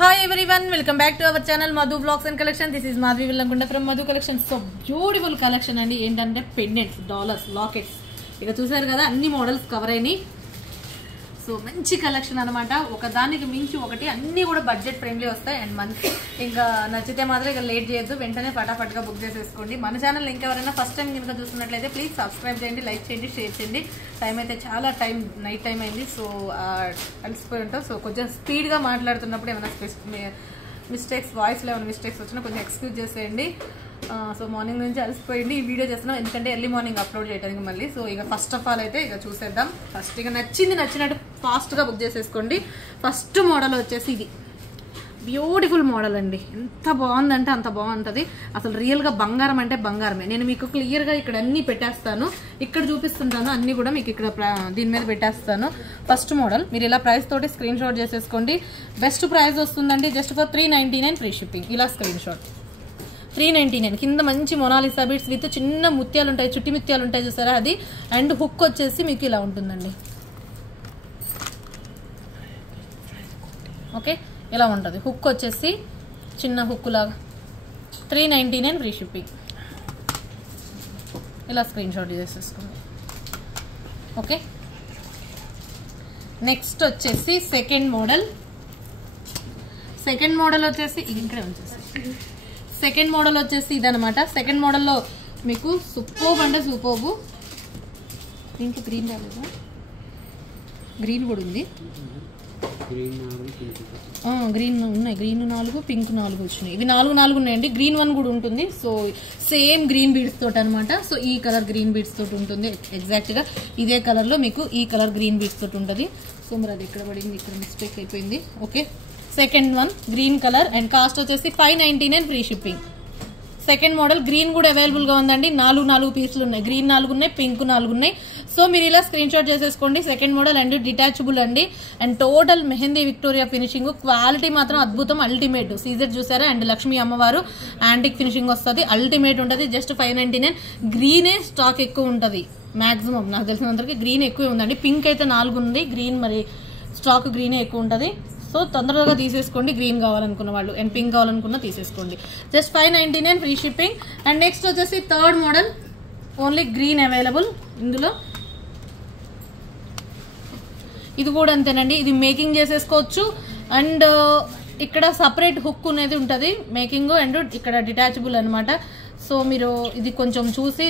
Hi everyone, welcome back to our channel Madhu Vlogs and Collection. This is Madhvi Villankonda from Madhu Collection. So beautiful collection and ఏంటంటే pendants, dollars, lockets. ఇక చూసారు కదా అన్ని models cover అయినాయి. So మంచి collection అన్నమాట. ఒకదానికి మించి ఒకటి అన్ని కూడా బడ్జెట్ ఫ్రెండ్లీ వస్తాయి అండ్ మంచి ఇంకా నచ్చితే మాత్రం ఇక లేట్ చేయొద్దు, వెంటనే ఫటాఫట్గా బుక్ చేసేసుకోండి. మన ఛానల్ ఇంకెవరైనా ఫస్ట్ టైం కనుక చూస్తున్నట్లయితే ప్లీజ్ సబ్స్క్రైబ్ చేయండి, లైక్ చేయండి, షేర్ చేయండి. టైం అయితే చాలా నైట్ టైం అయింది. సో అలసిపోయి ఉంటాం. సో కొంచెం స్పీడ్గా మాట్లాడుతున్నప్పుడు ఏమైనా మిస్టేక్స్, వాయిస్లో ఏమైనా మిస్టేక్స్ వచ్చినా కొంచెం ఎక్స్క్యూజ్ చేసేయండి. సో మార్నింగ్ నుంచి అలసిపోయింది ఈ వీడియో చేస్తున్నాం, ఎందుకంటే ఎర్లీ మార్నింగ్ అప్లోడ్ చేయడానికి మళ్ళీ. సో ఇక ఫస్ట్ ఆఫ్ ఆల్ అయితే ఇక చూసేద్దాం. ఫస్ట్ ఇక నచ్చినట్టు ఫాస్ట్గా బుక్ చేసేసుకోండి. ఫస్ట్ మోడల్ వచ్చేసి ఇది బ్యూటిఫుల్ మోడల్ అండి. ఎంత బాగుందంటే అంత బాగుంటుంది. అసలు రియల్గా బంగారం అంటే బంగారమే. నేను మీకు క్లియర్గా ఇక్కడ అన్ని పెట్టేస్తాను, ఇక్కడ చూపిస్తుంటాను, అన్ని కూడా మీకు ఇక్కడ దీని మీద పెట్టేస్తాను. ఫస్ట్ మోడల్ మీరు ఇలా ప్రైస్ తోటి స్క్రీన్ షాట్ చేసేసుకోండి. బెస్ట్ ప్రైస్ వస్తుందండి, జస్ట్ ఫర్ 399 ఫ్రీ షిప్పింగ్. ఇలా స్క్రీన్ షాట్ 399. కింద మంచి మొనాలిసా బీడ్స్ విత్ చిన్న ముత్యాలు ఉంటాయి, చుట్టి ముత్యాలు ఉంటాయి చూసారా అది. అండ్ హుక్ వచ్చేసి మీకు ఇలా ఉంటుందండి. ఓకే, ఇలా ఉంటుంది. హుక్ వచ్చేసి చిన్న హుక్ లాగా 399 ఫ్రీ షిప్పింగ్. ఇలా స్క్రీన్ షాట్ చేసేసుకోండి. ఓకే, నెక్స్ట్ వచ్చేసి సెకండ్ మోడల్ వచ్చేసి ఇక్కడే వచ్చేసి సెకండ్ మోడల్ వచ్చేసి ఇదనమాట. సెకండ్ మోడల్లో మీకు సూపర్బ్ అంటే సూపర్బ్. దీంట్లో గ్రీన్ రాలేదా? గ్రీన్ కూడా ఉంది, గ్రీన్ ఉన్నాయి. గ్రీన్ 4, పింక్ 4 వచ్చినాయి. ఇవి 4 ఉన్నాయండి. గ్రీన్ 1 కూడా ఉంటుంది. సో సేమ్ గ్రీన్ బీడ్స్ తోటి అనమాట. సో ఈ కలర్ గ్రీన్ బీడ్స్ తోటి ఉంటుంది. ఎగ్జాక్ట్గా ఇదే కలర్లో మీకు ఈ కలర్ గ్రీన్ బీడ్స్ తోటి ఉంటుంది. సో మరి అది ఎక్కడ పడింది, ఇక్కడ మిస్టేక్ అయిపోయింది. Okay, second one green colour and cost వచ్చేసి 599 free shipping. Second model green కూడా అవైలబుల్గా ఉందండి. 4 పీసులు ఉన్నాయి. గ్రీన్ 4 ఉన్నాయి, పింక్ 4 ఉన్నాయి. సో మీరు ఇలా స్క్రీన్ షాట్ చేసేసుకోండి. సెకండ్ మోడల్ అండ్ డిటాచబుల్ అండి. And total mehndi Victoria finishing. Quality మాత్రం అద్భుతం, అల్టిమేట్. సీజర్ చూసారా? అండ్ లక్ష్మీ అమ్మవారు యాంటిక్ ఫినిషింగ్ వస్తుంది, అల్టిమేట్ ఉంటుంది. జస్ట్ 599. గ్రీనే స్టాక్ ఎక్కువ ఉంటుంది మాక్సిమం, నాకు తెలిసినంతవరకు గ్రీన్ ఎక్కువే ఉందండి. పింక్ అయితే 4 ఉంది, గ్రీన్ మరి స్టాక్ గ్రీనే ఎక్కువ ఉంటుంది. సో తొందరగా తీసేసుకోండి గ్రీన్ కావాలనుకున్న వాళ్ళు, అండ్ పింక్ కావాలనుకున్న తీసేసుకోండి. Just 599 free shipping. And next వచ్చేసి third model, only green available ఇందులో. ఇది కూడా అంతేనండి, ఇది మేకింగ్ చేసేసుకోవచ్చు. అండ్ ఇక్కడ సపరేట్ హుక్ అనేది ఉంటుంది మేకింగ్, అండ్ ఇక్కడ డిటాచబుల్ అనమాట. సో మీరు ఇది కొంచెం చూసి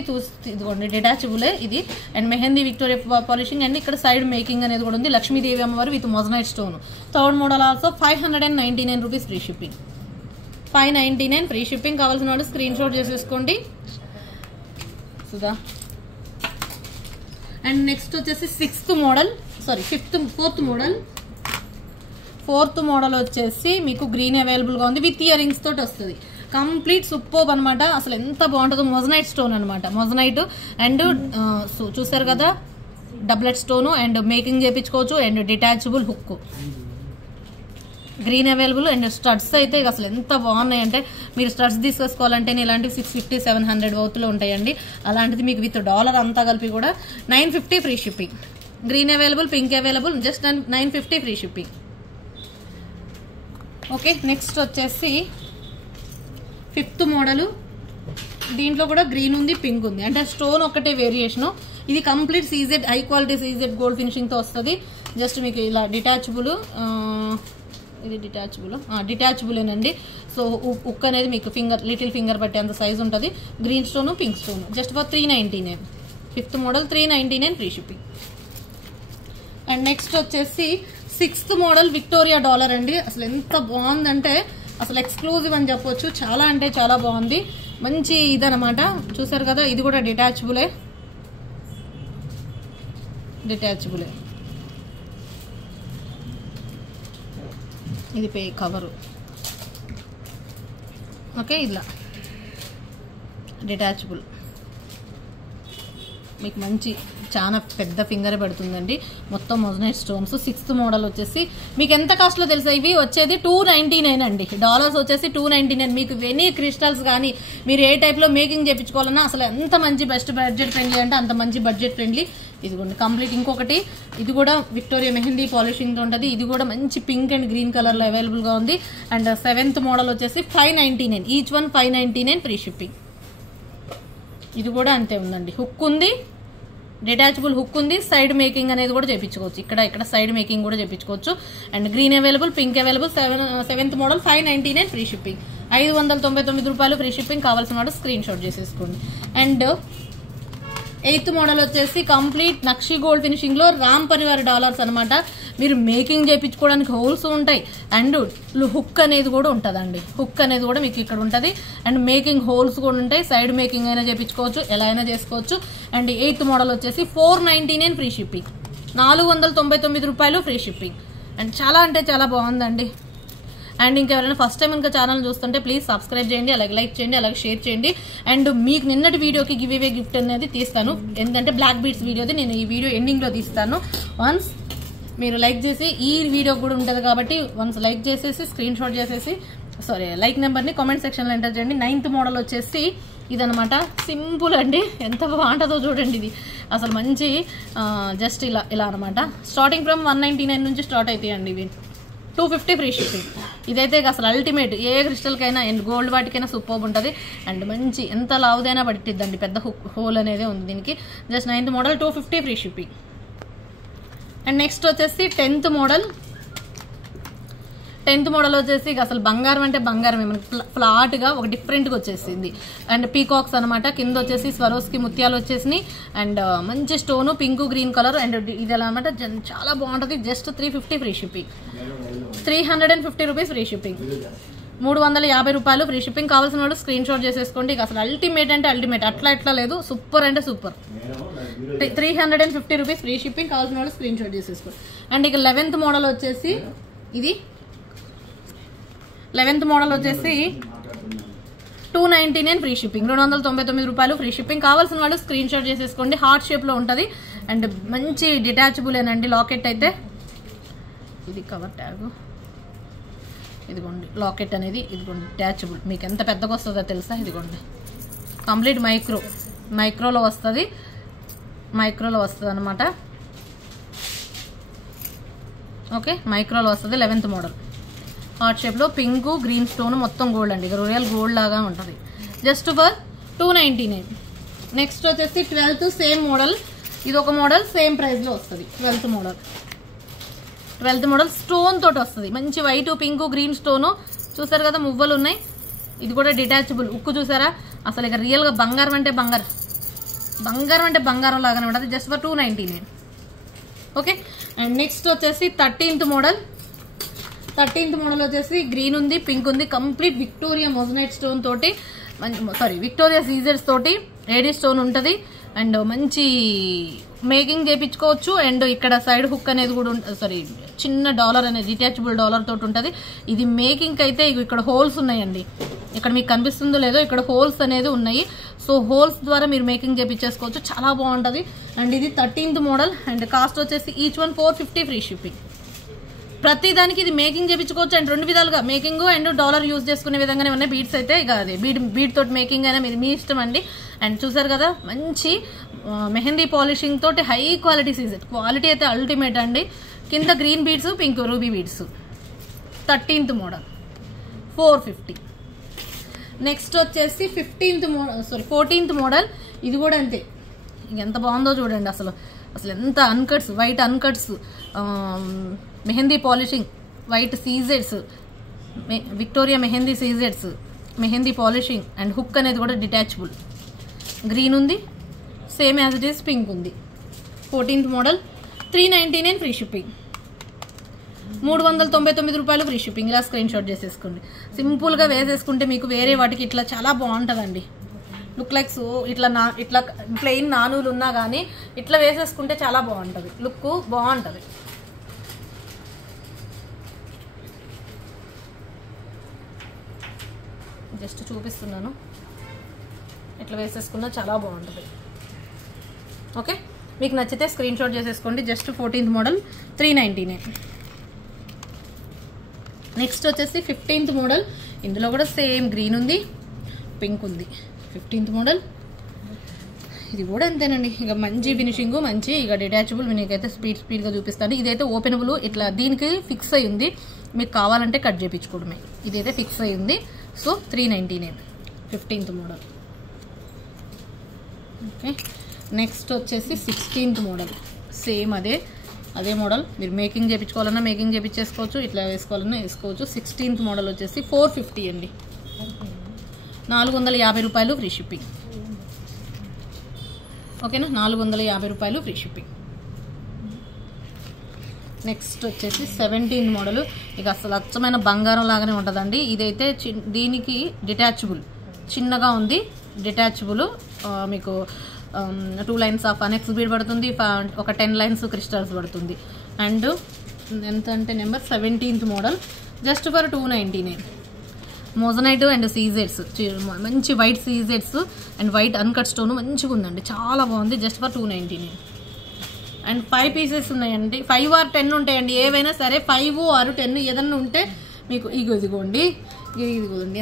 ఇదిగోండి, డిటాచబులే ఇది. And mehndi Victoria polishing and ఇక్కడ సైడ్ మేకింగ్ అనేది కూడా ఉంది. లక్ష్మీదేవి అమ్మవారు with moissanite stone. Third model also 599 rupees free shipping. 599 free shipping. కావాల్సిన వాళ్ళు స్క్రీన్ షాట్ చేసేసుకోండి. సుధా. అండ్ నెక్స్ట్ వచ్చేసి ఫోర్త్ మోడల్ వచ్చేసి మీకు గ్రీన్ అవైలబుల్గా ఉంది, విత్ ఇయర్ రింగ్స్ తోటి వస్తుంది. కంప్లీట్ సూపర్బ్ అనమాట. అసలు ఎంత బాగుంటుందో. మొజనైట్ స్టోన్ అనమాట, మొజనైట్. అండ్ సో చూసారు కదా, డబ్లెట్ స్టోను అండ్ మేకింగ్ చేయించుకోవచ్చు. And detachable hook, green available. And studs అయితే అసలు ఎంత బాగున్నాయి అంటే, మీరు స్టడ్స్ తీసుకోవాలంటే ఇలాంటివి 650-700 వౌతులో ఉంటాయండి. అలాంటిది మీకు విత్ డాలర్ అంతా కలిపి కూడా 950 free shipping. Green available, pink available, just 950 free shipping. Okay, next వచ్చేసి ఫిఫ్త్ మోడల్. దీంట్లో కూడా గ్రీన్ ఉంది, పింక్ ఉంది, అంటే స్టోన్ ఒకటే వేరియేషను. ఇది complete CZ, high quality CZ gold ఫినిషింగ్తో వస్తుంది. జస్ట్ మీకు ఇలా డిటాచబుల్, ఇది డిటాచబులేనండి. సో ఉక్ అనేది మీకు లిటిల్ ఫింగర్ బట్టి అంత సైజ్ ఉంటుంది. Green stone, pink stone, just for 399. Fifth model 399 free shipping. And next వచ్చేసి సిక్స్త్ మోడల్ విక్టోరియా డాలర్ అండి. అసలు ఎంత బాగుందంటే అసలు ఎక్స్క్లూజివ్ అని చెప్పొచ్చు. చాలా అంటే చాలా బాగుంది, మంచి ఇదనమాట. చూసారు కదా, ఇది కూడా డిటాచబులే. ఇది పే కవరు. ఓకే, ఇలా డిటాచబుల్ మీకు మంచి చాలా పెద్ద ఫింగర్ పడుతుందండి. మొత్తం మొజనైట్ స్టోన్స్. 6th మోడల్ వచ్చేసి మీకు ఎంత కాస్ట్లో తెలుసా? ఇవి వచ్చేది $299 అండి. డాలర్స్ వచ్చేసి $299. మీకు వెనీ క్రిస్టల్స్ కానీ మీరు ఏ టైప్లో మేకింగ్ చేయించుకోవాలన్నా అసలు ఎంత మంచి బెస్ట్ బడ్జెట్ ఫ్రెండ్లీ అంటే అంత మంచి బడ్జెట్ ఫ్రెండ్లీ. ఇదిగోండి కంప్లీట్. ఇంకొకటి ఇది కూడా విక్టోరియా మెహందీ పాలిషింగ్తో ఉంటుంది. ఇది కూడా మంచి పింక్ అండ్ గ్రీన్ కలర్లో అవైలబుల్గా ఉంది. అండ్ 7th మోడల్ వచ్చేసి $599. Each one $599 free shipping. ఇది కూడా అంతే ఉందండి. హుక్ ఉంది, డిటాచబుల్ హుక్ ఉంది. సైడ్ మేకింగ్ అనేది కూడా చేయించుకోవచ్చు. ఇక్కడ సైడ్ మేకింగ్ కూడా చేయించుకోవచ్చు. And green available, pink available. 7th model $599 free shipping. $599 free shipping. కావాల్సిన వాడు స్క్రీన్ షాట్ చేసేసుకోండి. అండ్ 8th మోడల్ వచ్చేసి కంప్లీట్ నక్షి గోల్డ్ ఫినిషింగ్ లో రామ్ పరివార్ డాలర్స్ అనమాట. మీరు మేకింగ్ చేయించుకోవడానికి హోల్స్ ఉంటాయి అండ్ హుక్ అనేది కూడా ఉంటుందండి. హుక్ అనేది కూడా మీకు ఇక్కడ ఉంటుంది అండ్ మేకింగ్ హోల్స్ కూడా ఉంటాయి. సైడ్ మేకింగ్ అయినా చేయించుకోవచ్చు, ఎలా అయినా చేసుకోవచ్చు. అండ్ 8th మోడల్ వచ్చేసి $499 free shipping. $499 free shipping. And చాలా అంటే చాలా బాగుందండి. అండ్ ఇంకెవరైనా ఫస్ట్ టైం ఇంకా ఛానల్ చూస్తుంటే ప్లీజ్ సబ్స్క్రైబ్ చేయండి, అలాగే లైక్ చేయండి, అలాగే షేర్ చేయండి. అండ్ మీకు నిన్నటి వీడియోకి గివ్ అవే గిఫ్ట్ అనేది తీస్తాను. ఎందుకంటే బ్లాక్ బీడ్స్ వీడియోది నేను ఈ వీడియో ఎండింగ్లో తీస్తాను. వన్స్ మీరు లైక్ చేసి ఈ వీడియో కూడా ఉంటుంది కాబట్టి వన్స్ లైక్ చేసేసి స్క్రీన్ షాట్ చేసేసి లైక్ నెంబర్ని కామెంట్ సెక్షన్లో ఎంటర్ చేయండి. 9th మోడల్ వచ్చేసి ఇదనమాట. సింపుల్ అండి, ఎంత బాగుంటుందో చూడండి. ఇది అసలు మంచి జస్ట్ ఇలా అనమాట. స్టార్టింగ్ ఫ్రమ్ $199 నుంచి స్టార్ట్ అవుతాయండి ఇవి. $250 ఫ్రీ షిప్పింగ్. ఇదైతే అసలు అల్టిమేట్. ఏ క్రిస్టల్కైనా అండ్ గోల్డ్ వాటికైనా సూపర్ ఉంటుంది. అండ్ మంచి ఎంత లావుదైనా పట్టిద్దండి. పెద్ద హోల్ అనేది ఉంది దీనికి. Just 9th model $250 free shipping. And next వచ్చేసి 10th మోడల్. 10th మోడల్ వచ్చేసి అసలు బంగారం అంటే బంగారం మనకి ఫ్లాట్గా ఒక డిఫరెంట్గా వచ్చేసింది. అండ్ పీకాక్స్ అనమాట. కింద వచ్చేసి స్వరోస్కి ముత్యాలు వచ్చేసినాయి. అండ్ మంచి stone pink green colour. And ఇది ఎలా అనమాట చాలా బాగుంటుంది. Just $350 free shipping. $350 free shipping. $350 free shipping. కావాల్సిన వాళ్ళు స్క్రీన్ షాట్ చేసేసుకోండి. ఇక అసలు అల్టిమేట్ అంటే అల్టిమేట్, అట్లా ఎట్లా లేదు, సూపర్ అంటే సూపర్. $350 free shipping. కావాల్సిన వాళ్ళు స్క్రీన్ షాట్ చేసేసుకోండి. అండ్ ఇక 11th మోడల్ వచ్చేసి ఇది 11th మోడల్ వచ్చేసి $299 ఫ్రీ షిప్పింగ్. $299 free shipping. కావాల్సిన వాళ్ళు స్క్రీన్ షాట్ చేసేసుకోండి. హార్ట్ షేప్లో ఉంటుంది అండ్ మంచి డిటాచబుల్ ఏనండి. లాకెట్ అయితే ఇది కవర్ ట్యాగ్. ఇదిగోండి లాకెట్ అనేది ఇదిగోండి డిటాచబుల్. మీకు ఎంత పెద్దగా వస్తుందో తెలుసా? ఇదిగోండి కంప్లీట్ మైక్రోలో వస్తుంది. అనమాట. ఓకే, మైక్రోలో వస్తుంది. 11th మోడల్ హార్ట్ షేప్లో పింక్ గ్రీన్ స్టోన్ మొత్తం గోల్డ్ అండి. ఇక రొయల్ గోల్డ్ లాగా ఉంటుంది. Just for $299. నెక్స్ట్ వచ్చేసి 12th సేమ్ మోడల్. ఇది ఒక మోడల్ సేమ్ ప్రైస్లో వస్తుంది. 12th మోడల్ స్టోన్ తోటి వస్తుంది. మంచి వైట్ పింక్ గ్రీన్ స్టోను చూసారు కదా, మువ్వలు ఉన్నాయి. ఇది కూడా డిటాచబుల్. ఉక్కు చూసారా? అసలు ఇక రియల్గా బంగారం అంటే బంగారం లాగానే ఉంటుంది. Just for $299. Okay. And next వచ్చేసి 13th మోడల్. 13th మోడల్ వచ్చేసి గ్రీన్ ఉంది, పింక్ ఉంది. కంప్లీట్ విక్టోరియా మొజనైట్ స్టోన్ తోటి విక్టోరియా సీజర్స్ తోటి ఏడీ స్టోన్ ఉంటుంది. అండ్ మంచి మేకింగ్ చేయించుకోవచ్చు. అండ్ ఇక్కడ సైడ్ హుక్ అనేది కూడా చిన్న డాలర్ అనేది డిటాచబుల్ డాలర్ తోటి ఉంటుంది. ఇది మేకింగ్ అయితే ఇక్కడ హోల్స్ ఉన్నాయండి. ఇక్కడ మీకు కనిపిస్తుందో లేదో, ఇక్కడ హోల్స్ అనేది ఉన్నాయి. సో హోల్స్ ద్వారా మీరు మేకింగ్ చేయించేసుకోవచ్చు. చాలా బాగుంటుంది. అండ్ ఇది 13th మోడల్. అండ్ కాస్ట్ వచ్చేసి ఈచ్ వన్ $450 ఫ్రీ షిప్పింగ్. ప్రతి దానికి ఇది మేకింగ్ చేయించుకోవచ్చు. అండ్ రెండు విధాలుగా మేకింగ్ అండ్ డాలర్ యూజ్ చేసుకునే విధంగానే ఉన్నాయి. బీడ్స్ అయితే ఇక అదే బీడ్ తోటి మేకింగ్ అయినా మీ ఇష్టం అండి. అండ్ చూసారు కదా, మంచి మెహందీ పాలిషింగ్ తోటి హై క్వాలిటీ సీజెడ్. క్వాలిటీ అయితే అల్టిమేట్ అండి. కింద green beads, pink ruby beads. 13th model $450. Next వచ్చేసి 14th మోడల్. ఇది కూడా అంతే. ఎంత బాగుందో చూడండి. అసలు ఎంత అన్కట్స్, white అన్కట్స్, mehndi polishing, white సీజెడ్స్, Victoria mehndi సీజెడ్స్, mehndi polishing. And hook అనేది కూడా డిటాచబుల్. గ్రీన్ ఉంది, same as it is pink ఉంది. 14th model $399 free shipping. $399 free shipping. ఇలా స్క్రీన్ షాట్ చేసేసుకోండి. సింపుల్గా వేసేసుకుంటే మీకు వేరే వాటికి ఇట్లా చాలా బాగుంటుందండి. లుక్ లైక్ సో ఇట్లా ప్లెయిన్ నానూలు ఉన్నా కానీ ఇట్లా వేసేసుకుంటే చాలా బాగుంటుంది. లుక్ బాగుంటుంది. జస్ట్ చూపిస్తున్నాను. ఇట్లా వేసేసుకున్నా చాలా బాగుంటుంది. ఓకే. మీకు నచ్చితే స్క్రీన్ షాట్ చేసేసుకోండి. Just 14th model 399. నెక్స్ట్ వచ్చేసి 15th మోడల్. ఇందులో కూడా సేమ్ గ్రీన్ ఉంది, పింక్ ఉంది. 15th మోడల్ ఇది కూడా అంతేనండి. ఇక మంచి ఫినిషింగ్, మంచి ఇక డిటాచబుల్. మీకైతే స్పీడ్గా చూపిస్తాను. ఇదైతే ఓపెనబుల్, ఇట్లా దీనికి ఫిక్స్ అయి ఉంది. మీకు కావాలంటే కట్ చేయించుకోవడమే. ఇదైతే ఫిక్స్ అయి ఉంది. So 399 15th model. Okay, next వచ్చేసి 16th మోడల్. సేమ్ అదే మోడల్. మీరు మేకింగ్ చేయించుకోవాలన్నా మేకింగ్ చేయించేసుకోవచ్చు, ఇట్లా వేసుకోవాలన్నా వేసుకోవచ్చు. 16th మోడల్ వచ్చేసి 450 అండి. 450 రూపాయలు ఫ్రీ షిప్పింగ్. ఓకేనా, 450 రూపాయలు ఫ్రీ షిప్పింగ్. నెక్స్ట్ వచ్చేసి 17th మోడల్. ఇక అసలు అచ్చమైన బంగారం లాగానే ఉంటుందండి. ఇదైతే దీనికి డిటాచబుల్, చిన్నగా ఉంది, డిటాచబుల్. మీకు 2 lines ఆఫ్ అనెక్స్ బీడ్ పడుతుంది, ఒక 10 lines క్రిస్టల్స్ పడుతుంది. అండ్ ఎంత అంటే number 17th model just for 299. Moissanite and సీజెడ్స్, మంచి వైట్ సీజెడ్స్ అండ్ వైట్ అన్కట్ స్టోన్ మంచిగా ఉందండి, చాలా బాగుంది. Just for 299. అండ్ 5 pieces ఉన్నాయండి. 5 or 10 ఉంటాయండి, ఏవైనా సరే 5 or 10 ఏదన్నా ఉంటే మీకు ఇదిగోండి.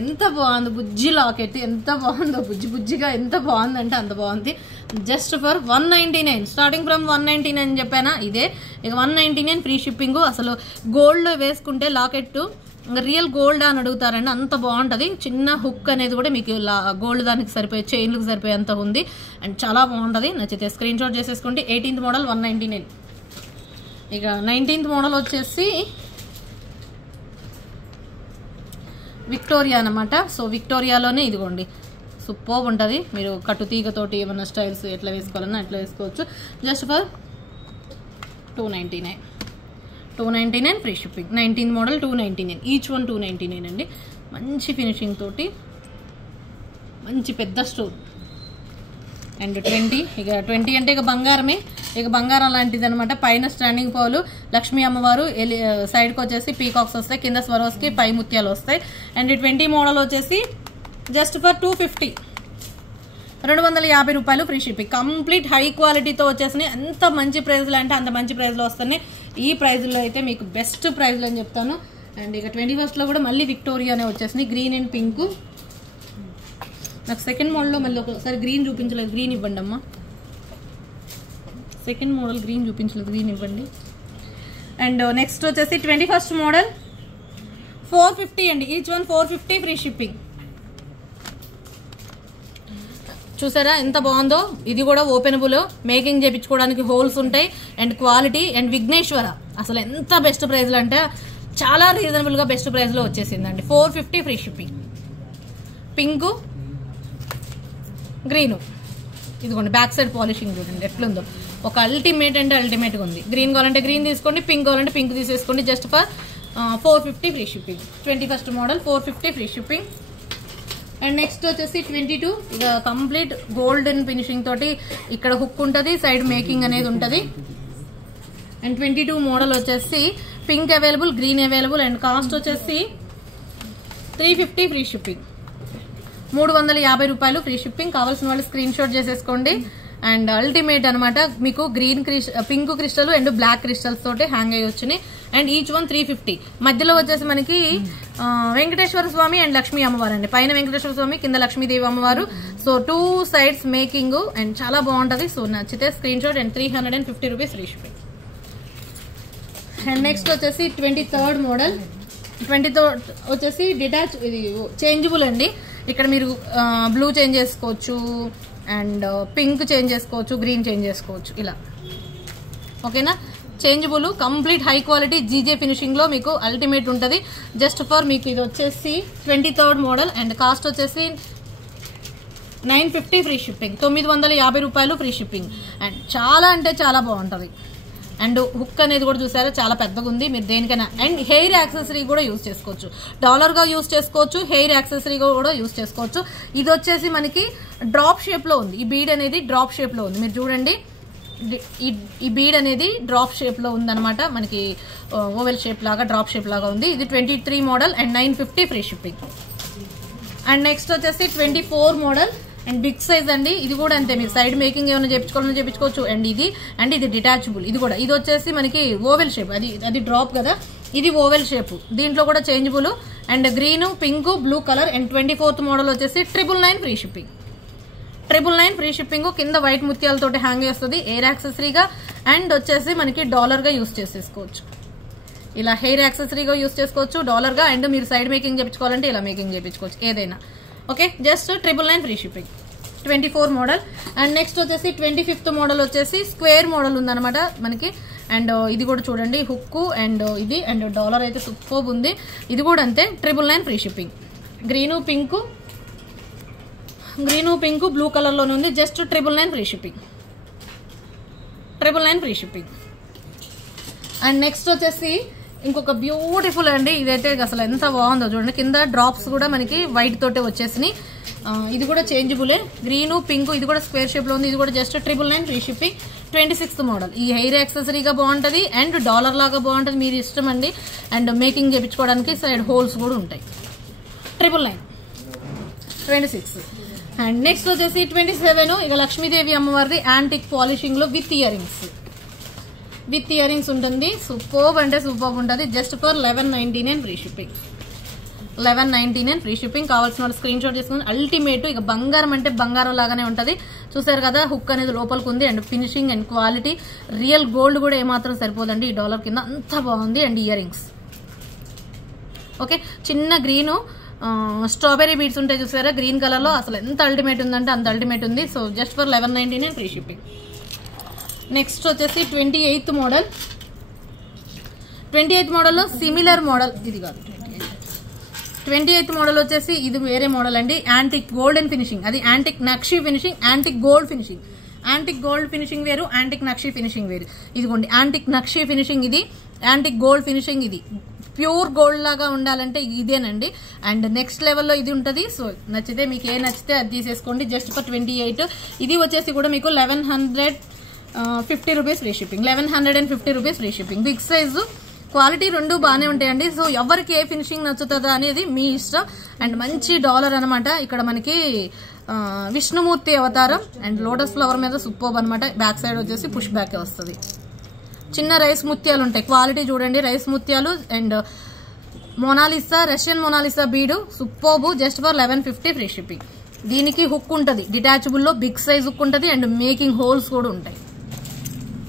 ఎంత బాగుంది బుజ్జి లాకెట్, ఎంత బాగుందో, బుజ్జిగా ఎంత బాగుందంటే అంత బాగుంది. జస్ట్ ఫర్ 199, స్టార్టింగ్ ఫ్రమ్ 199 చెప్పానా. ఇదే ఇక 199 ఫ్రీ షిప్పింగ్. అసలు గోల్డ్ వేసుకుంటే లాకెట్ రియల్ గోల్డ్ అని అడుగుతారండి, అంత బాగుంటుంది. చిన్న హుక్ అనేది కూడా మీకు గోల్డ్ దానికి సరిపోయే, చైన్లకు సరిపోయే అంత ఉంది. అండ్ చాలా బాగుంటుంది. నచ్చితే స్క్రీన్ షాట్ చేసేసుకోండి. 18th model 199. ఇక 19th మోడల్ వచ్చేసి విక్టోరియా అనమాట. సో విక్టోరియాలోనే ఇదిగోండి సూపర్ ఉంటుంది. మీరు కట్టు తీగతోటి ఏమన్నా స్టైల్స్ ఎట్లా వేసుకోవాలన్నా అట్లా వేసుకోవచ్చు. Just for 299 free shipping. 19th model 299, each one 299 అండి. మంచి ఫినిషింగ్ తోటి, మంచి పెద్ద స్టోన్. అండ్ 20, ఇక 20 అంటే ఇక బంగారమే, ఇక బంగారం లాంటిది అనమాట. పైన స్టాండింగ్ పౌలు లక్ష్మీ అమ్మవారు, సైడ్కి వచ్చేసి పీకాక్స్ వస్తాయి, కింద స్వరోస్కి పై ముత్యాలు వస్తాయి. అండ్ 20 మోడల్ వచ్చేసి జస్ట్ ఫర్ 250, 250 రూపాయలు ఫ్రీ షిప్పింగ్. కంప్లీట్ హై క్వాలిటీతో వచ్చేసినాయి. ఎంత మంచి ప్రైజ్లో అంటే అంత మంచి ప్రైజ్లో వస్తున్నాయి. ఈ ప్రైజ్లో అయితే మీకు బెస్ట్ ప్రైజ్లో అని చెప్తాను. అండ్ ఇక 21st కూడా మళ్ళీ విక్టోరియానే వచ్చేసినాయి, గ్రీన్ అండ్ పింక్. నాకు సెకండ్ మోడల్లో మళ్ళీ ఒకసారి గ్రీన్ చూపించలేదు, గ్రీన్ ఇవ్వండి అమ్మా. సెకండ్ మోడల్ గ్రీన్ చూపించలేదు, గ్రీన్ ఇవ్వండి. అండ్ నెక్స్ట్ వచ్చేసి 21st మోడల్ 450 అండి, ఈచ్ వన్ 450 ఫ్రీ షిప్పింగ్. చూసారా ఎంత బాగుందో. ఇది కూడా ఓపెనబుల్, మేకింగ్ చేయించుకోవడానికి హోల్స్ ఉంటాయి. And quality. అండ్ విఘ్నేశ్వర అసలు ఎంత బెస్ట్ ప్రైజ్లో అంటే చాలా రీజనబుల్గా బెస్ట్ ప్రైజ్లో వచ్చేసిందండి. 450 ఫ్రీ షిప్పింగ్. పింక్, గ్రీను, ఇదిగోండి బ్యాక్ సైడ్ పాలిషింగ్ చూడండి ఎట్లుందో. ఒక అల్టిమేట్ అంటే అల్టిమేట్గా ఉంది. గ్రీన్ కావాలంటే గ్రీన్ తీసుకోండి, పింక్ కావాలంటే పింక్ తీసేసుకోండి. Just for 450 free shipping. 21st model 450 free shipping. And next వచ్చేసి 22, ఇక కంప్లీట్ గోల్డెన్ ఫినిషింగ్ తోటి ఇక్కడ హుక్ ఉంటుంది, సైడ్ మేకింగ్ అనేది ఉంటుంది. అండ్ 22 మోడల్ వచ్చేసి pink available, green available. And cost వచ్చేసి 350 ఫ్రీ షిప్పింగ్. 350 రూపాయలు ఫ్రీ షిప్పింగ్. కావాల్సిన వాళ్ళు స్క్రీన్ షాట్ చేసేసుకోండి. అండ్ అల్టిమేట్ అనమాట. మీకు green pink crystal and black crystals తోటి హ్యాంగ్ అయ్యి వచ్చినాయి. And each one 350. మధ్యలో వచ్చేసి మనకి వెంకటేశ్వర స్వామి అండ్ లక్ష్మీ అమ్మవారు అండి. పైన వెంకటేశ్వర స్వామి, కింద లక్ష్మీదేవి అమ్మవారు. సో 2 sides మేకింగ్ అండ్ చాలా బాగుంటుంది. సో నచ్చితే screen shot. And 350 rupees free shipping. And next వచ్చేసి 23rd మోడల్. 23rd వచ్చేసి డిటాచ్, ఇది చేంజబుల్ అండి. ఇక్కడ మీరు బ్లూ చేంజ్ చేసుకోవచ్చు, అండ్ పింక్ చేంజ్ చేసుకోవచ్చు, గ్రీన్ చేంజ్ చేసుకోవచ్చు ఇలా. ఓకేనా, changeable, complete high quality GJ finishing లో మీకు అల్టిమేట్ ఉంటుంది. జస్ట్ ఫర్ మీకు ఇది వచ్చేసి 23rd మోడల్. అండ్ కాస్ట్ వచ్చేసి 950 ఫ్రీ షిప్పింగ్. 950 రూపాయలు ఫ్రీ షిప్పింగ్. అండ్ చాలా అంటే చాలా బాగుంటుంది. అండ్ హుక్ అనేది కూడా చూసారా చాలా పెద్దగా ఉంది. మీరు దేనికైనా. అండ్ హెయిర్ యాక్సెసరీ కూడా యూజ్ చేసుకోవచ్చు, డాలర్ గా యూజ్ చేసుకోవచ్చు, హెయిర్ యాక్సెసరీగా కూడా యూజ్ చేసుకోవచ్చు. ఇది వచ్చేసి మనకి డ్రాప్ షేప్ లో ఉంది. ఈ బీడ్ అనేది డ్రాప్ షేప్ లో ఉంది. మీరు చూడండి, ఈ బీడ్ అనేది డ్రాప్ షేప్ లో ఉందన్నమాట. మనకి ఓవెల్ షేప్ లాగా, డ్రాప్ షేప్ లాగా ఉంది. ఇది 23 model. And 950 free shipping. And next వచ్చేసి 24 మోడల్ అండ్ బిగ్ సైజ్ అండి. ఇది కూడా అంతే, మీరు సైడ్ మేకింగ్ ఏమైనా చేయించుకోవాలని చేయించుకోవచ్చు. అండ్ ఇది డిటాచబుల్. ఇది కూడా ఇది వచ్చేసి మనకి ఓవెల్ షేప్, అది డ్రాప్ కదా, ఇది ఓవెల్ షేప్. దీంట్లో కూడా changeable. And green, pink, blue colour. And 24th model వచ్చేసి 999 ఫ్రీ షిప్పింగ్. 999 free shipping. కింద వైట్ ముత్యాలతో హ్యాంగ్ చేస్తుంది ఎయిర్ యాక్సెసరీగా. అండ్ వచ్చేసి మనకి డాలర్గా యూస్ చేసేసుకోవచ్చు. ఇలా హెయిర్ యాక్సెసరీగా యూస్ చేసుకోవచ్చు డాలర్గా. అండ్ మీరు సైడ్ మేకింగ్ చేయించుకోవాలంటే ఇలా మేకింగ్ చేయించుకోవచ్చు ఏదైనా. Okay, just 999 free shipping. 24 model. And next వచ్చేసి 25th మోడల్ వచ్చేసి స్క్వేర్ మోడల్ ఉందన్నమాట మనకి. అండ్ ఇది కూడా చూడండి, హుక్ అండ్ ఇది అండ్ డాలర్ అయితే సూపర్ ఉంది. ఇది కూడా అంతే 999 free shipping. Green pink blue colour లోనే ఉంది. Just 999 free shipping. 999 free shipping. And next వచ్చేసి ఇంకొక బ్యూటిఫుల్ అండి. ఇదైతే అసలు ఎంత బాగుందో చూడండి. కింద డ్రాప్స్ కూడా మనకి వైట్ తోటే వచ్చేసినాయి. ఇది కూడా చేంజబులే. గ్రీను పింక్, ఇది కూడా స్క్వేర్ షేప్ లో ఉంది. ఇది కూడా just 999 free shipping. 26th model. ఈ హెయిర్ యాక్సెసరీగా బాగుంటది అండ్ డాలర్ లాగా బాగుంటది, మీరు ఇష్టం అండి. అండ్ మేకింగ్ చేయించుకోవడానికి సైడ్ హోల్స్ కూడా ఉంటాయి. 999 26. అండ్ నెక్స్ట్ వచ్చేసి 27. ఇక లక్ష్మీదేవి అమ్మవారిది యాంటిక్ పాలిషింగ్ లో విత్ ఇయర్ రింగ్స్ ఉంటుంది. సూపర్ అంటే సూపర్ ఉంటుంది. Just for 1199 free shipping. 1199 free shipping. కావాల్సిన వాళ్ళు స్క్రీన్ షాట్ చేసుకుని. అల్టిమేట్. ఇక బంగారం అంటే బంగారం లాగానే ఉంటుంది. చూసారు కదా, హుక్ అనేది లోపలికి ఉంది. And finishing and quality real gold కూడా ఏమాత్రం సరిపోదండి ఈ డాలర్ కింద, అంత బాగుంది. And ear rings okay. చిన్న గ్రీను స్ట్రాబెరీ బీడ్స్ ఉంటాయి చూసారా గ్రీన్ కలర్ లో, అసలు ఎంత అల్టిమేట్ ఉందంటే అంత అల్టిమేట్ ఉంది. So just for 1199 free shipping. Next వచ్చేసి 28th మోడల్. 28th మోడల్లో సిమిలర్ మోడల్, ఇది కాదు 28th మోడల్ వచ్చేసి ఇది వేరే మోడల్ అండి. యాంటిక్ గోల్డెన్ ఫినిషింగ్, అది antique nakshi finishing, antique gold finishing. Antique gold finishing వేరు, యాంటిక్ నక్షి ఫినిషింగ్ వేరు. ఇదిగోండి యాంటిక్ నక్షి ఫినిషింగ్, ఇది యాంటిక్ గోల్డ్ ఫినిషింగ్. ఇది ప్యూర్ గోల్డ్ లాగా ఉండాలంటే ఇదేనండి. అండ్ నెక్స్ట్ లెవెల్లో ఇది ఉంటుంది. సో నచ్చితే మీకు ఏ నచ్చితే అది తీసేసుకోండి. Just for 28. ఇది వచ్చేసి కూడా మీకు 1150 rupees free shipping. 1150 rupees free shipping. Big size, quality రెండు బాగానే ఉంటాయండి. సో ఎవరికి ఏ ఫినిషింగ్ నచ్చుతుందా అనేది మీ ఇష్టం. అండ్ మంచి డాలర్ అనమాట. ఇక్కడ మనకి విష్ణుమూర్తి అవతారం అండ్ లోటస్ ఫ్లవర్ మీద సూపర్ అనమాట. బ్యాక్ సైడ్ వచ్చేసి పుష్ బ్యాక్ వస్తుంది. చిన్న రైస్ ముత్యాలు ఉంటాయి, క్వాలిటీ చూడండి. రైస్ ముత్యాలు అండ్ మొనాలిసా, రష్యన్ మొనాలిసా బీడు superb. Just for 1150 free shipping. దీనికి హుక్ ఉంటుంది డిటాచబుల్ లో, బిగ్ సైజ్ హుక్ ఉంటుంది అండ్ మేకింగ్ హోల్స్ కూడా ఉంటాయి.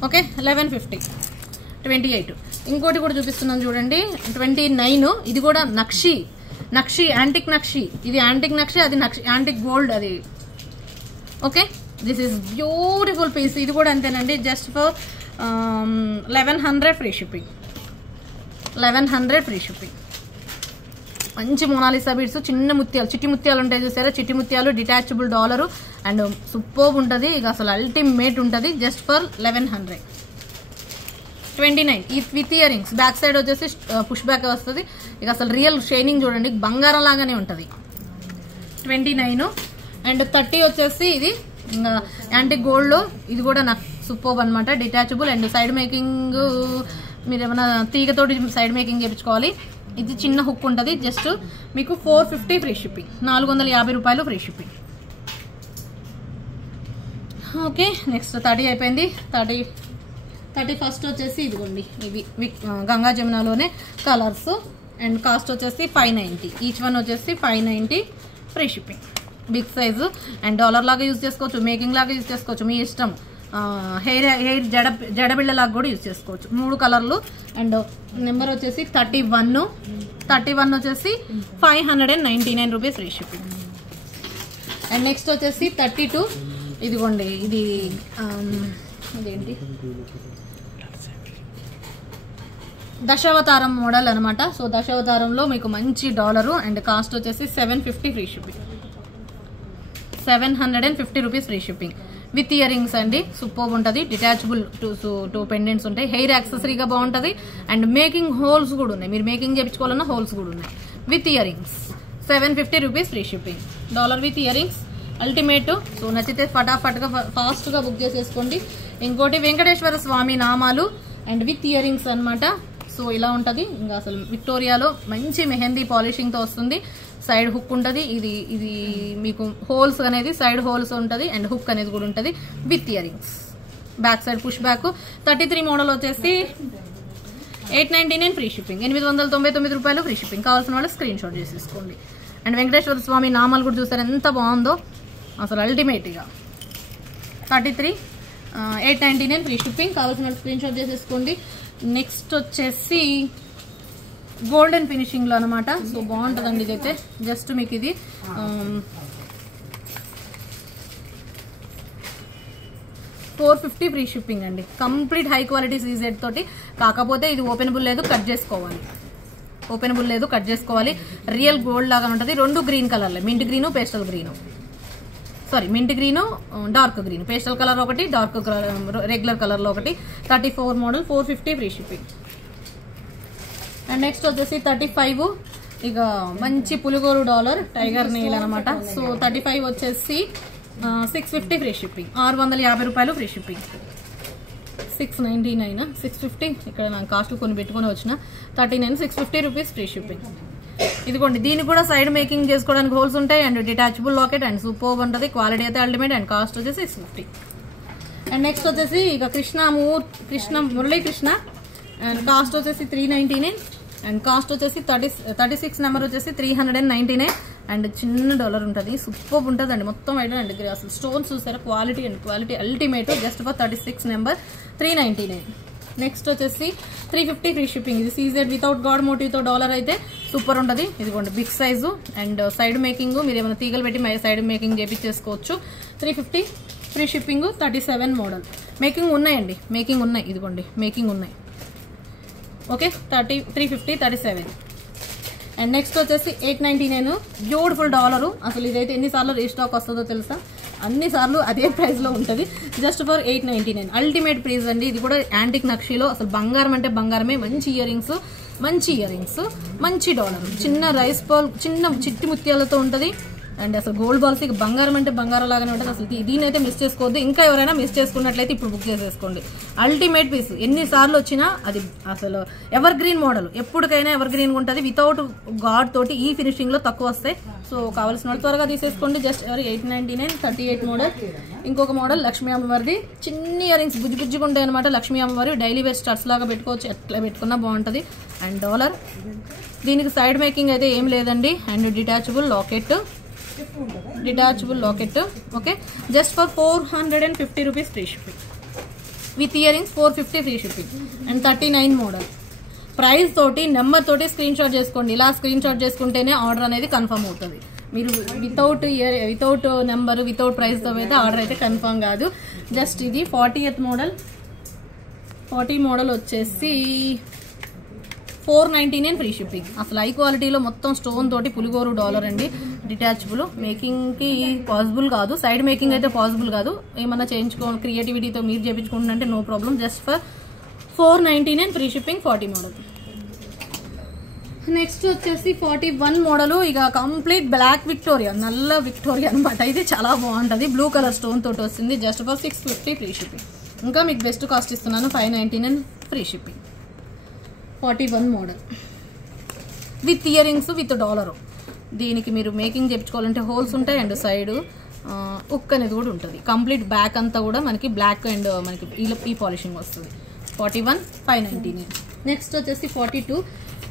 ఓకే 1150. 28. ఇంకోటి కూడా చూపిస్తున్నాను చూడండి 29. ఇది కూడా నక్షి యాంటిక్ నక్షి. ఇది యాంటిక్ నక్షి, అది యాంటిక్ గోల్డ్ అది. Okay, this is beautiful piece. ఇది కూడా అంతేనండి. Just for 1100 free shipping. 1100 free shipping. మంచి మొనాలిసా బీడ్స్, చిన్న ముత్యాలు, చిట్టి ముత్యాలు ఉంటాయి చూసారా, చిట్టి ముత్యాలు, డిటాచబుల్ డాలరు అండ్ సూపర్ ఉంటుంది. ఇక అసలు అల్టిమేట్ ఉంటుంది. Just for 1100. 29. ఈ with ear rings. Back side వచ్చేసి పుష్ బ్యాక్ వస్తుంది. ఇక అసలు రియల్ షైనింగ్ చూడండి, బంగారం లాగానే ఉంటుంది. 29. అండ్ 30 వచ్చేసి ఇది యాంటిక్ గోల్డ్ లో, ఇది కూడా నాకు సూపర్ అనమాట. డిటాచబుల్ అండ్ సైడ్ మేకింగ్, మీరు ఏమైనా తీగతోటి సైడ్ మేకింగ్ చేయించుకోవాలి. ఇది చిన్న హుక్ ఉంటుంది. జస్ట్ మీకు 450 ఫ్రీ షిప్పింగ్. 450 రూపాయలు ఫ్రీ షిప్పింగ్. ఓకే, నెక్స్ట్ 30 అయిపోయింది. 31st వచ్చేసి ఇదిగోండి, ఇవి గంగా జమునాలోనే కలర్స్ అండ్ కాస్ట్ వచ్చేసి 590. ఈచ్ వన్ వచ్చేసి 590 free shipping. Big size and dollar లాగా యూజ్ చేసుకోవచ్చు, మేకింగ్ లాగా యూజ్ చేసుకోవచ్చు, మీ ఇష్టం. హెయిర్ జడబిళ్ళ లాగా కూడా యూజ్ చేసుకోవచ్చు. 3 కలర్లు. అండ్ నెంబర్ వచ్చేసి 31 వచ్చేసి 599 rupees free shipping. And next వచ్చేసి 32. ఇదిగోండి, ఇదేంటి దశావతారం మోడల్ అనమాట. సో దశావతారంలో మీకు మంచి డాలరు అండ్ కాస్ట్ వచ్చేసి 750 free shipping. 750 rupees free shipping. With ear rings అండి, సూపర్ ఉంటుంది. డిటాచబుల్ 2 పెండెంట్స్ ఉంటాయి. హెయిర్ యాక్సెసరీగా బాగుంటుంది అండ్ మేకింగ్ హోల్స్ కూడా ఉన్నాయి. మీరు మేకింగ్ చేయించుకోవాలన్నా హోల్స్ కూడా ఉన్నాయి. With ear rings 750 rupees free shipping. Dollar with ear rings ultimate. So నచ్చితే ఫటాఫట్గా ఫాస్ట్గా బుక్ చేసేసుకోండి. ఇంకోటి వెంకటేశ్వర స్వామి నామాలు అండ్ విత్ ఇయర్ రింగ్స్ అనమాట. సో ఇలా ఉంటుంది. ఇంకా అసలు విక్టోరియాలో మంచి మెహందీ పాలిషింగ్తో వస్తుంది. సైడ్ హుక్ ఉంటుంది. ఇది మీకు హోల్స్ అనేది సైడ్ హోల్స్ ఉంటుంది అండ్ హుక్ అనేది కూడా ఉంటుంది with ear rings. Back side push back. 33 model వచ్చేసి 899 ఫ్రీ షిప్పింగ్. 899 రూపాయలు ఫ్రీ షిప్పింగ్. కావాల్సిన వాళ్ళు స్క్రీన్ షాట్ చేసేసుకోండి. అండ్ వెంకటేశ్వర స్వామి నామాలు కూడా చూసారు ఎంత బాగుందో అసలు అల్టిమేట్గా. 33 899 ఫ్రీ షిప్పింగ్. కావాల్సిన వాళ్ళు స్క్రీన్ షాట్ చేసేసుకోండి. నెక్స్ట్ వచ్చేసి గోల్డెన్ ఫినిషింగ్లో అనమాట. సో బాగుంటుందండి ఇదైతే. జస్ట్ మీకు ఇది 450 ఫ్రీ షిప్పింగ్ అండి. కంప్లీట్ హై క్వాలిటీ సీజెడ్ తోటి. కాకపోతే ఇది ఓపెనబుల్ లేదు, కట్ చేసుకోవాలి. ఓపెనబుల్ లేదు, కట్ చేసుకోవాలి. రియల్ గోల్డ్ లాగా ఉంటుంది. 2 గ్రీన్ కలర్లే, mint green pastel green. Sorry mint green dark green. Pastel colour ఒకటి, డార్క్ రెగ్యులర్ కలర్లో ఒకటి. 34 model 450 free shipping. And next వచ్చేసి 35 ఇక మంచి పులిగోరు డాలర్ టైగర్ నెయిల్ అనమాట. సో 35 వచ్చేసి 650 ఫ్రీ షిప్పింగ్. 650 రూపాయలు ఫ్రీ షిప్పింగ్. 699 650 ఇక్కడ నాకు కాస్ట్లు కొన్ని పెట్టుకుని వచ్చిన 39 650 రూపీస్ ఫ్రీ షిప్పింగ్. ఇదిగోండి దీనికి కూడా సైడ్ మేకింగ్ చేసుకోవడానికి హోల్స్ ఉంటాయి and detachable locket and super ఉంటుంది. క్వాలిటీ అయితే అల్టిమేట్ అండ్ కాస్ట్ వచ్చేసి 650. అండ్ నెక్స్ట్ వచ్చేసి ఇక కృష్ణ మురళీకృష్ణ అండ్ కాస్ట్ వచ్చేసి 399 అండ్ కాస్ట్ వచ్చేసి 36 నెంబర్ వచ్చేసి 399 అండ్ చిన్న డాలర్ ఉంటుంది. సూపర్ ఉంటుంది అండి. మొత్తం ఐటమ్ అండి. అసలు స్టోన్స్ చూసారా, quality and quality ultimate. Just for 36 number 399. Next వచ్చేసి 350 ఫ్రీ షిప్పింగ్. ఇది సీజెడ్ వితౌట్ గాడ్ మోటివ్తో డాలర్ అయితే సూపర్ ఉంటుంది. ఇదిగోండి big size and side making. మీరు ఏమైనా తీగలు పెట్టి సైడ్ మేకింగ్ చేపించేసుకోవచ్చు. 350 ఫ్రీ షిప్పింగ్. 37 మోడల్ మేకింగ్ ఉన్నాయండి. మేకింగ్ ఉన్నాయి. ఇదిగోండి మేకింగ్ ఉన్నాయి. ఓకే 350 37. అండ్ నెక్స్ట్ వచ్చేసి 899 బ్యూటిఫుల్ డాలరు. అసలు ఇదైతే ఎన్నిసార్లు రీస్టాక్ వస్తుందో తెలుసా, అన్నిసార్లు అదే ప్రైస్లో ఉంటుంది. జస్ట్ ఫర్ 899 అల్టిమేట్ ప్రైస్ అండి. ఇది కూడా యాంటిక్ నక్షీలో. అసలు బంగారం అంటే బంగారమే. మంచి ఇయర్ రింగ్స్, మంచి డాలర్. చిన్న రైస్ బాల్, చిన్న చిట్టి ముత్యాలతో ఉంటుంది. అండ్ అసలు గోల్డ్ బాల్స్ ఇక బంగారం అంటే బంగారం లాగానే ఉంటుంది. అసలు దీనైతే మిస్ చేసుకోవద్దు. ఇంకా ఎవరైనా మిస్ చేసుకున్నట్లయితే ఇప్పుడు బుక్ చేసేసుకోండి. Ultimate piece. ఎన్నిసార్లు వచ్చినా అది అసలు ఎవర్ గ్రీన్ మోడల్. ఎప్పటికైనా ఎవర్ గ్రీన్ ఉంటుంది. వితౌట్ గాడ్ తోటి ఈ ఫినిషింగ్ లో తక్కువ వస్తాయి. సో కావాల్సిన వాళ్ళు త్వరగా తీసేసుకోండి. Just 899 38 model. ఇంకొక మోడల్ లక్ష్మీ అమ్మవారిది. చిన్న ఇయర్ రింగ్స్ బుజ్జిగా ఉంటాయి అనమాట. లక్ష్మీ అమ్మవారి డైలీ వేర్ స్టడ్స్ లాగా పెట్టుకోవచ్చు. ఎట్లా పెట్టుకున్నా బాగుంటుంది. And dollar. దీనికి సైడ్ మేకింగ్ అయితే ఏం లేదండి. And detachable locket. Okay just for 450 rupees free shipping with ear rings. 450 free shipping. And 39 model. Price తోటి నెంబర్ తోటి స్క్రీన్ షాట్ చేసుకోండి. ఇలా స్క్రీన్ షాట్ చేసుకుంటేనే ఆర్డర్ అనేది కన్ఫర్మ్ అవుతుంది. మీరు వితౌట్ నెంబర్ వితౌట్ ప్రైస్ తో అయితే ఆర్డర్ అయితే కన్ఫర్మ్ కాదు. జస్ట్ ఇది 40th మోడల్. 40 మోడల్ వచ్చేసి 499 ఫ్రీ షిప్పింగ్. అసలు హై క్వాలిటీలో మొత్తం స్టోన్ తోటి పులిగోరు డాలర్ అండి. డిటాచబుల్. మేకింగ్ కి పాసిబుల్ కాదు, సైడ్ మేకింగ్ అయితే పాసిబుల్ కాదు. ఏమన్నా చేయించుకోవాలి క్రియేటివిటీతో మీరు చేయించుకుంటుంటే no problem. Just for 499 free shipping. 40 model. Next వచ్చేసి 41 మోడల్. ఇక కంప్లీట్ బ్లాక్ విక్టోరియా, నల్ల విక్టోరియా అనమాట. ఇది చాలా బాగుంటుంది. బ్లూ కలర్ స్టోన్ తోటి వస్తుంది. Just for 650 free shipping. ఇంకా మీకు బెస్ట్ కాస్ట్ ఇస్తున్నాను 599 free shipping. 41 model with earrings with dollar. దీనికి మీరు మేకింగ్ చేయించుకోవాలంటే హోల్స్ ఉంటాయి అండ్ సైడ్ ఉక్ అనేది కూడా ఉంటుంది. కంప్లీట్ బ్యాక్ అంతా కూడా మనకి బ్లాక్ అండ్ మనకి ఈ పాలిషింగ్ వస్తుంది. 41 599. నెక్స్ట్ వచ్చేసి 42.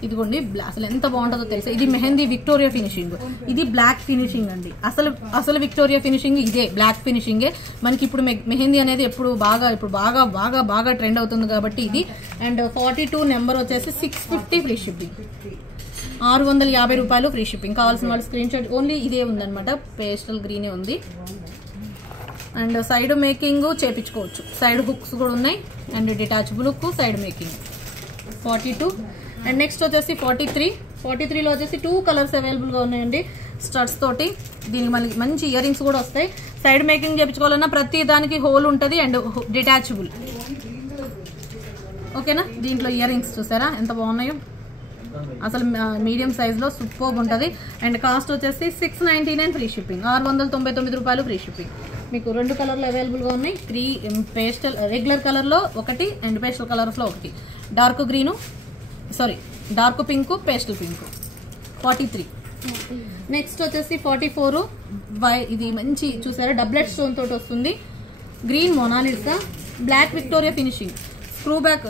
ఇదిగోండి అసలు ఎంత బాగుంటుందో తెలుసా. ఇది మెహందీ విక్టోరియా ఫినిషింగ్. ఇది బ్లాక్ ఫినిషింగ్ అండి. అసలు విక్టోరియా ఫినిషింగ్ ఇదే బ్లాక్ ఫినిషింగే. మనకి ఇప్పుడు మెహందీ అనేది ఇప్పుడు బాగా ట్రెండ్ అవుతుంది కాబట్టి ఇది. అండ్ 42 నెంబర్ వచ్చేసి 650 ఫ్రీ షిప్పింగ్. 650 రూపాయలు ఫ్రీ షిప్పింగ్. కావాల్సిన వాళ్ళు స్క్రీన్ షాట్. ఓన్లీ ఇదే ఉందనమాట. పేస్టల్ గ్రీనే ఉంది. అండ్ సైడ్ మేకింగ్ చేపించుకోవచ్చు. సైడ్ హుక్స్ కూడా ఉన్నాయి and detachable hook, side making. 42. And next వచ్చేసి 43. 43లో వచ్చేసి 2 కలర్స్ అవైలబుల్గా ఉన్నాయండి స్టడ్స్ తోటి. దీనికి మనకి మంచి ఇయర్ రింగ్స్ కూడా వస్తాయి. సైడ్ మేకింగ్ చేయించుకోవాలన్నా ప్రతి దానికి హోల్ ఉంటుంది అండ్ డిటాచబుల్. ఓకేనా. దీంట్లో ఇయర్ రింగ్స్ చూసారా ఎంత బాగున్నాయో. అసలు మీడియం సైజ్లో సూపర్ ఉంటుంది. అండ్ కాస్ట్ వచ్చేసి 699 ఫ్రీ షిప్పింగ్. 699 రూపాయలు ఫ్రీ షిప్పింగ్. మీకు 2 కలర్లు అవైలబుల్గా ఉన్నాయి. పేస్టల్ రెగ్యులర్ కలర్లో ఒకటి అండ్ పేస్టల్ కలర్స్లో ఒకటి. Dark green sorry dark pink, pastel pink 43. Next వచ్చేసి 44 ఇది మంచి చూసారా డబ్లెట్ స్టోన్ తోటి వస్తుంది. Green Mona Lisa, black Victoria finishing, screw back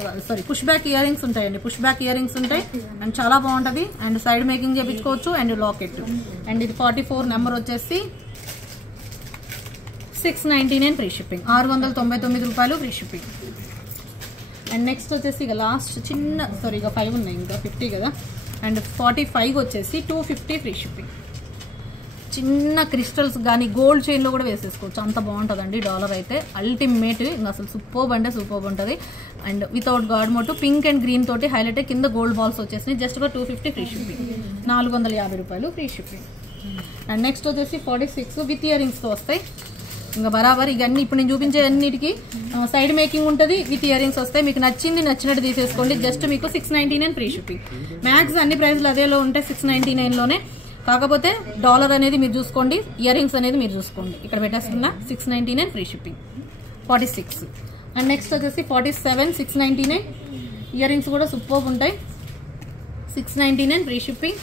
push back earrings ఉంటాయండి. పుష్ బ్యాక్ ఇయర్ రింగ్స్ ఉంటాయి అండ్ చాలా బాగుంటుంది. అండ్ సైడ్ మేకింగ్ చేయించుకోవచ్చు అండ్ లాకెట్. అండ్ ఇది 44 నెంబర్ వచ్చేసి 699 ఫ్రీ షిప్పింగ్, 699 రూపాయలు ఫ్రీ షిప్పింగ్. అండ్ నెక్స్ట్ వచ్చేసి ఇక లాస్ట్ చిన్న ఇక 5 ఉన్నాయి, ఇంకా 50 కదా. అండ్ 45 వచ్చేసి 250 ఫ్రీ షిప్పింగ్. చిన్న క్రిస్టల్స్ కానీ గోల్డ్ చైన్లో కూడా వేసేసుకోవచ్చు, అంత బాగుంటుందండి. డాలర్ అయితే అల్టిమేట్, ఇంకా అసలు సూపర్బ్ అంటే సూపర్బ్ ఉంటుంది. And without God Motu pink and green తోటి హైలైట్ కింద గోల్డ్ బాల్స్ వచ్చేసినాయి. జస్ట్ ఒక 250 ఫ్రీ షిప్పింగ్, 450 రూపాయలు ఫ్రీ షిప్పింగ్. అండ్ నెక్స్ట్ వచ్చేసి 46 విత్ ఇయర్ రింగ్స్తో వస్తాయి. ఇంకా బరాబర్ ఇవన్నీ ఇప్పుడు నేను చూపించే అన్నిటికీ సైడ్ మేకింగ్ ఉంటుంది, విత్ ఇయర్ రింగ్స్ వస్తాయి. మీకు నచ్చినట్టు తీసేసుకోండి. జస్ట్ మీకు 699 ఫ్రీ షిప్పింగ్. మ్యాక్స్ అన్ని ప్రైస్లు అదేలో ఉంటాయి 699లోనే. కాకపోతే డాలర్ అనేది మీరు చూసుకోండి, ఇయర్ రింగ్స్ అనేది మీరు చూసుకోండి. ఇక్కడ పెట్టేస్తున్నా 699 ఫ్రీ షిప్పింగ్. 46 అండ్ నెక్స్ట్ వచ్చేసి 47 699. ఇయర్ రింగ్స్ కూడా సూపర్ ఉంటాయి, 699 ఫ్రీ షిప్పింగ్.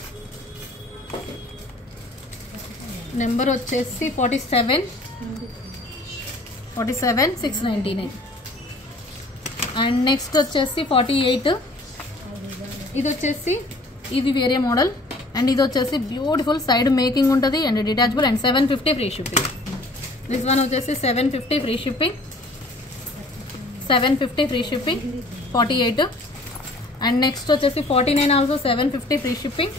నెంబర్ వచ్చేసి 47 699. అండ్ నెక్స్ట్ వచ్చేసి 48. ఇది వచ్చేసి ఇది వేరే మోడల్. అండ్ ఇది వచ్చేసి బ్యూటిఫుల్ సైడ్ మేకింగ్ ఉంటుంది and detachable and 750 free shipping. This one వచ్చేసి 750 free shipping, 750 free shipping 48. And next వచ్చేసి 49 also 750 free shipping.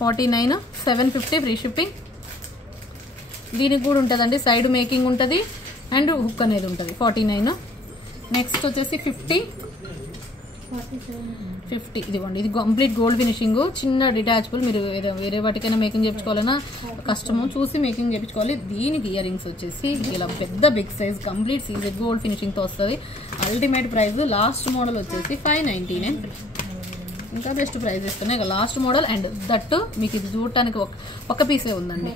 49 750 free shipping. దీనికి కూడా ఉంటుందండి, సైడ్ మేకింగ్ ఉంటుంది అండ్ హుక్ అనేది ఉంటుంది. 49. నెక్స్ట్ వచ్చేసి 50 ఇదిగోండి, ఇది కంప్లీట్ గోల్డ్ ఫినిషింగ్, చిన్న డిటాచబుల్. మీరు వేరే వాటికైనా మేకింగ్ చేయించుకోవాలన్నా కష్టము, చూసి మేకింగ్ చేయించుకోవాలి. దీనికి ఇయర్ రింగ్స్ వచ్చేసి ఇలా పెద్ద big size complete CZ gold ఫినిషింగ్తో వస్తుంది. Ultimate price. లాస్ట్ మోడల్ వచ్చేసి 599. ఇంకా బెస్ట్ ప్రైస్ ఇస్తున్నాయి. ఇక లాస్ట్ మోడల్ అండ్ దట్టు మీకు ఇది చూడటానికి ఒక పీసే ఉందండి,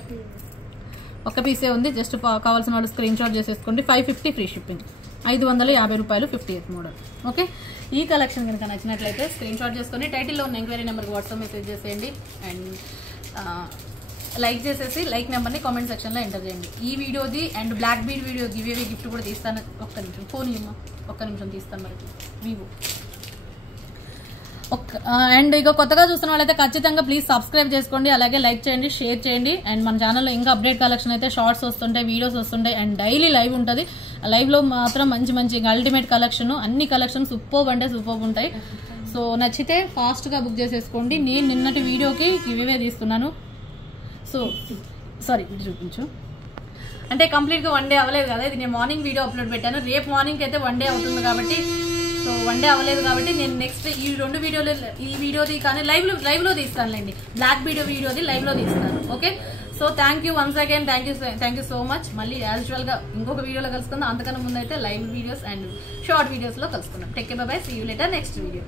ఒక పీసే ఉంది. జస్ట్ కావాల్సిన వాళ్ళు స్క్రీన్ షాట్ చేసేసుకోండి. 550 ఫ్రీ షిప్పింగ్, 550 రూపాయలు 58 మోడల్. ఓకే, ఈ కలెక్షన్ కనుక నచ్చినట్లయితే స్క్రీన్ షాట్ చేసుకొని టైటిల్లో ఉన్న ఎంక్వైరీ నెంబర్కి వాట్సాప్ మెసేజ్ చేసేయండి. అండ్ లైక్ చేసేసి లైక్ నెంబర్ని కామెంట్ సెక్షన్లో ఎంటర్ చేయండి. ఈ వీడియోది and black bead video giveaway gift కూడా తీస్తాను. ఒక్క నిమిషం ఫోన్ ఇమ్మా, ఒక్క నిమిషం తీస్తాను మరి. వివో అండ్ ఇక కొత్తగా చూస్తున్న వాళ్ళైతే ఖచ్చితంగా ప్లీజ్ సబ్స్క్రైబ్ చేసుకోండి, అలాగే లైక్ చేయండి, షేర్ చేయండి. అండ్ మన ఛానల్లో ఇంకా అప్డేట్ కలెక్షన్ అయితే షార్ట్స్ వస్తుంటాయి, వీడియోస్ వస్తుంటాయి అండ్ డైలీ లైవ్ ఉంటుంది. లైవ్లో మాత్రం మంచి అల్టిమేట్ కలెక్షన్, అన్ని కలెక్షన్ సూపర్బ్ అంటే సూపర్బ్ ఉంటాయి. సో నచ్చితే ఫాస్ట్గా బుక్ చేసేసుకోండి. నేను నిన్నటి వీడియోకి ఇవే తీస్తున్నాను. సో సారీ ఇది చూపించు, అంటే కంప్లీట్గా 1 డే అవ్వలేదు కదా, ఇది నేను మార్నింగ్ వీడియో అప్లోడ్ పెట్టాను. రేపు మార్నింగ్కి అయితే 1 డే అవుతుంది కాబట్టి, సో 1 డే అవ్వలేదు కాబట్టి నేను నెక్స్ట్ ఈ 2 వీడియోలు, ఈ వీడియోది కానీ లైవ్లో తీస్తానులేండి. బ్లాక్ వీడియోది లైవ్లో తీస్తాను. Okay, so thank you once again, thank you so much. మళ్ళీ యాజ్ యూజువల్గా ఇంకొక వీడియోలో కలుసుకుందాం. అంతకన్నా ముందు అయితే లైవ్ వీడియోస్ అండ్ షార్ట్ వీడియోస్లో కలుసుకుందాం. Take care, bye bye, see you later next video.